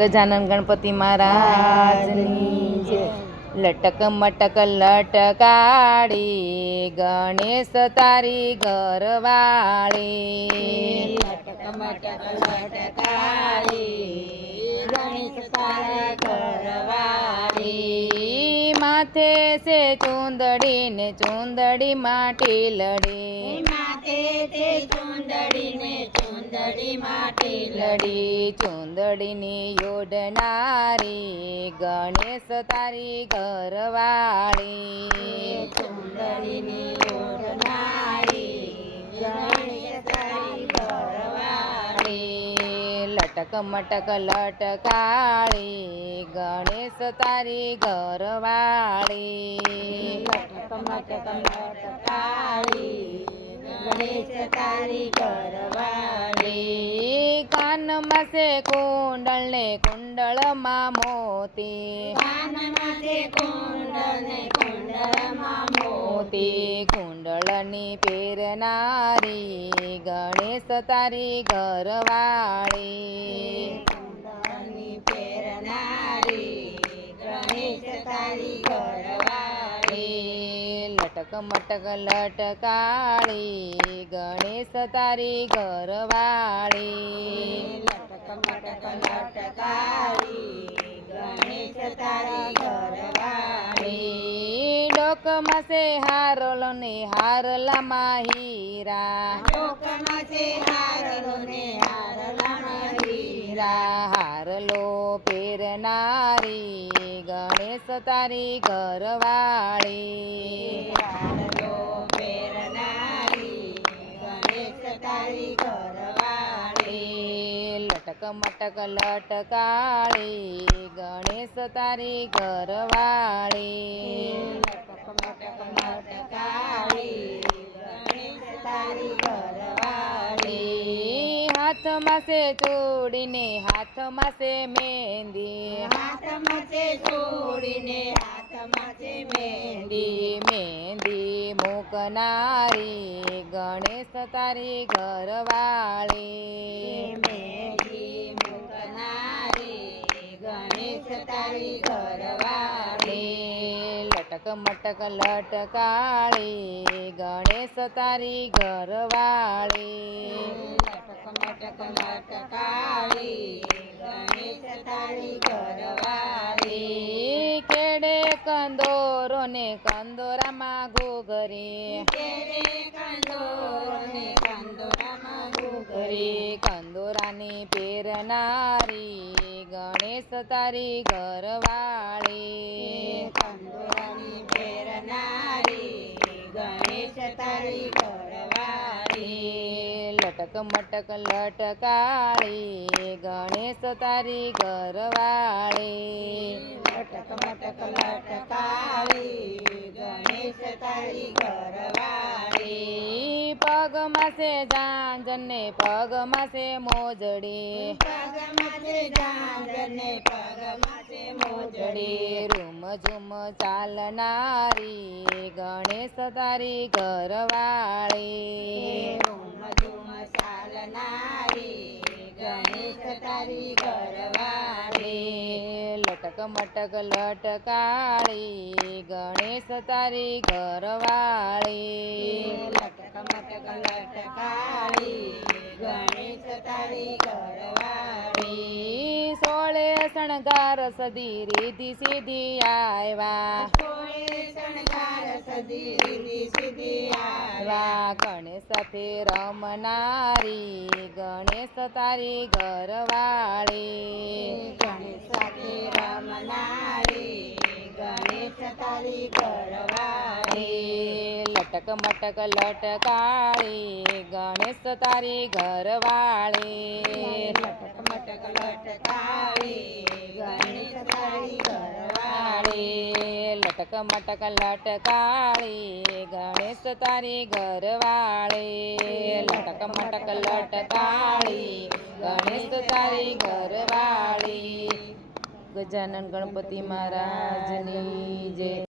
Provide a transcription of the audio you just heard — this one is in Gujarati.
ગજાનન ગણપતિ મહારાજની જય. લટક મટક લટકાળી ગણેશ તારી ઘરવાળી. લટક મટક લટકાળી ગણેશ તારી ઘરવાળી. માથે છે ચુંદડી ને ચુંદડી માટી લડી. માથે છે ચુંદડી ને ચુંદડી માટી લડી. ચુંદડીની યોડનારી ગણેશ તારી ઘરવાળી. ચુંદડીની ઓઢનારી ગણેશ તારી ઘરવાળી. લટક મટક લટકાળી ગણેશ તારી ઘરવાળી. લટક મટક લટકાળી ગણેશ તારી ઘરવાળી. કાનમાં છે કુંડળ ને કુંડળમાં મોતી. કાનમાં છે કુંડળ ને કુંડળમાં મોતી. કુંડળની પહેરનારી ગણેશ તારી ઘરવાળી. કુંડળની પહેરનારી ગણેશ તારી ઘરવાળી. લટક મટક લટકાળી ગણેશ તારી ઘરવાળી. લટક મટક લટકાળી ગણેશ તારી ઘરવાળી. ડોકમાં છે હારલો ને હારલામાં હીરા. ડોકમાં છે હારલો ને હારલામાં હીરા. હારલો પહેરનારી ગણેશ તારી ઘરવાળી. હારલો પહેરનારી ગણેશ તારી ઘરવાળી. લટક મટક લટકાળી ગણેશ તારી ઘરવાળી. લટક મટક લટકાળી ગણેશ તારી ઘરવાળી. હાથમાં છે ચૂડીને હાથમાં છે મહેંદી. હાથમાં છે ચોડીને હાથમાં છે મહેંદી. મહેંદી મૂકનારી ગણેશ તારી ઘરવાળી. મહેંદી મૂકનારી ગણેશ તારી ઘરવાળી. લટક મટક લટકાળી ગણેશ તારી ઘરવાળી. લટક મટક લટકાળી ગણેશ તારી ઘરવાળી. કેડે કંદોરો ને કંદોરામાં ઘૂઘરી. કેરે કંદોરો ને કંદોરામાં ઘૂઘરી. કંદોરાની પહેરનારી ગણેશ તારી ઘરવાળી. કંદોરાની પહેરનારી ગણેશ તારી ઘરવાળી. લટક મટક લટકાળી ગણેશ તારી ઘરવાળી. લટક મટક લટકાળી ગણેશ તારી ઘરવાળી. પગમાં છે ઝાંઝર ને પગમાં છે મોજડી. પગમાં છે ઝાંઝર ને પગમાં છે મોજડી. રૂમ ઝુમ ચાલનારી ગણેશ તારી ઘરવાળી. રૂમ ઝુમ ચાલનારી ગણેશ તારી ઘરવાળી. લટક મટક લટકાળી ગણેશ તારી ઘરવાળી. લટક મટક લટકાળી ગણેશ તારી ઘરવાળી. સોળે શણગાર સદી રીધી સીધી આવ્યા. સોળે શણગાર સજી રીધી સીધી આવ્યા. ગણેશ સાથે રમનારી ગણેશ તારી ઘરવાળી. ગણેશ સાથે રમનારી ગણેશ તારી ઘરવાળી. લટક મટક લટકાળી ગણેશ તારી ઘરવાળી. લટક મટક લટકાળી ગણેશ તારી ઘરવાળી. લટક મટક લટકાળી ગણેશ તારી ઘરવાળી. લટક મટક લટકાળી ગણેશ તારી ઘરવાળી. ગજાનન ગણપતિ મહારાજની જય.